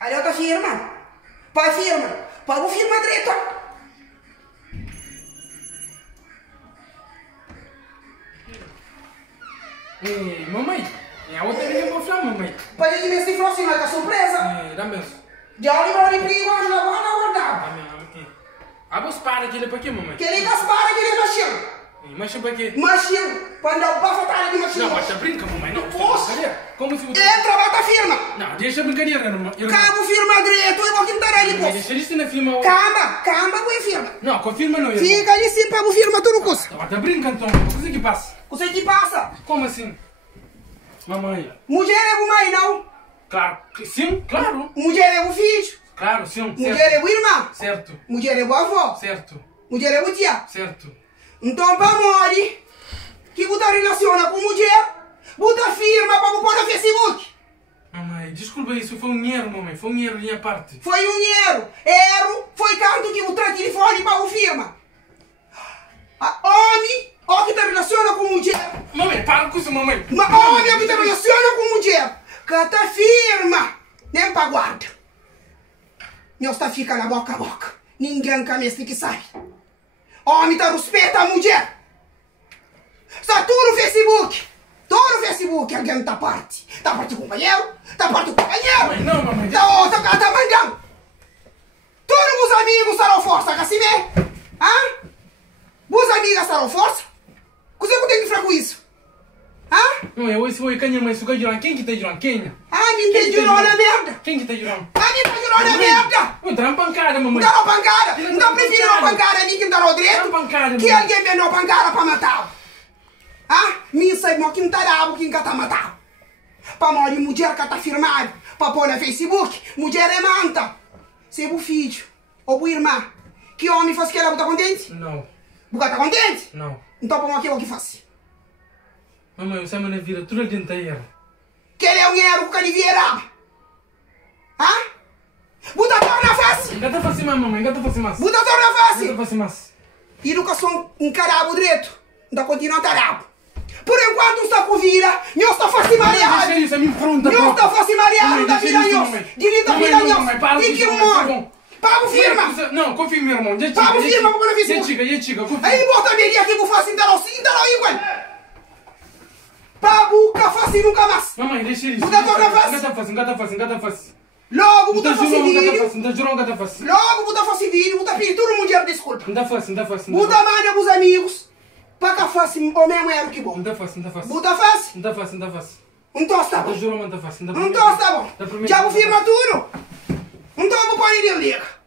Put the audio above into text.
Ali outra firma. Pai firma. Pai vou firma direito. Mamãe, a outra ninguém pode falar, mamãe. Pai, ele me falou assim, mas é surpresa. Dá mesmo. Já olha para ele perigo, mas não vai guardar. Ah, você para aqui para quê, mamãe? Que ele gaspara, que ele machina. Machina para quê? Machina. Quando eu passo atrás de machina. Não, mas tá brincando, mamãe. Não, Poxa. Como se você... Entra, bota firma. Não, deixa a brincadeira, irmão. Cabo firma direito, eu vou quintar ali, pô. Deixa isso na firma. Camba com firma. Não, com a firma não, irmão. Fica ali sim, pago firma, tu não custa. Tá brincando, Tom. O que passa? Você que passa? Como assim? Mamãe. Mulher é o mãe, não? Claro. Sim, claro. Mulher é o filho. Claro, sim. Mulher é o irmão. Certo. Mulher é o avó. Certo. Mulher é o tia. Certo. Então, para morrer, que você relaciona com mulher, você firma para pôr no Facebook. Mamãe, desculpa, isso foi um erro, mamãe. Foi um erro da minha parte. Foi um erro. Erro foi tanto que você telefone para o firma. Homem, ou que te relaciona com mulher. Mamãe, para com isso, mamãe. Mas homem, que te relaciona com mulher, que te firma, nem para guarda. Não está fica na boca a boca. Ninguém camisa que sai. Homem, te respeita a mulher. Está tudo no Facebook. Todo no Facebook, alguém tá parte. Tá parte com o companheiro. Tá parte com o companheiro. Mamãe, não, mamãe. Tá outra cara tá mandando. Todos os amigos estarão força, assim mesmo. Hã? Os amigos estarão força? O que você tem que falar com isso? Hã? Não, eu esse foi canha, mas suga girando. Quem que tá girando? Quem? Ah, me entendi na merda. Quem que tá girando? Ah, me entendi na merda. Não dá uma pancada, mamãe. Dá uma pancada. Não prefiro uma pancada ali que me dá o direito. Dá uma pancada, que mamãe. alguém vem uma pancada pra matar. Ah, me sai mo que não tá dado, que não tá matado. Pra morrer mulher que tá firmado. Pra pôr no Facebook, mulher é manta. Se é o filho ou o irmão, que homem faz que ela tá contente? Não. Você tá contente? Não. Então pra morrer o que faz? Mamãe, você me vira tudo dentro da erro. Que ele é um erro que ele vira. Hã? Você torna fácil. Engata fácil mais, mamãe. Engata fácil mais. Você torna fácil. Engata fácil mais. Educação encarado direito. Não continua tarado. Por enquanto está com vira, não está fácil mariado. Deixa isso, me enfronta. Não está fácil mariado da vida, não. Direito a vida, não. Tem que morrer. Pago firma. Não, confia, meu irmão. Pago firma para ver se... Confia. Aí bota a media aqui, vou fazer então igual. Pago, que fácil nunca mais. Mamãe, deixa isso. Engata fácil. Logo, você faz vídeo. Não tá jurando, engata fácil. Logo, você faz vídeo, você pede todo mundo desculpa. Não tá fácil. Você manda pros amigos. Para que faça o mesmo erro que bom. Não tá fácil. Buta fácil? Não tá fácil. Então está bom. Não tá jurando, não tá fácil. Então está bom. Já vou firmar tudo. Então eu vou pôr ele em liga.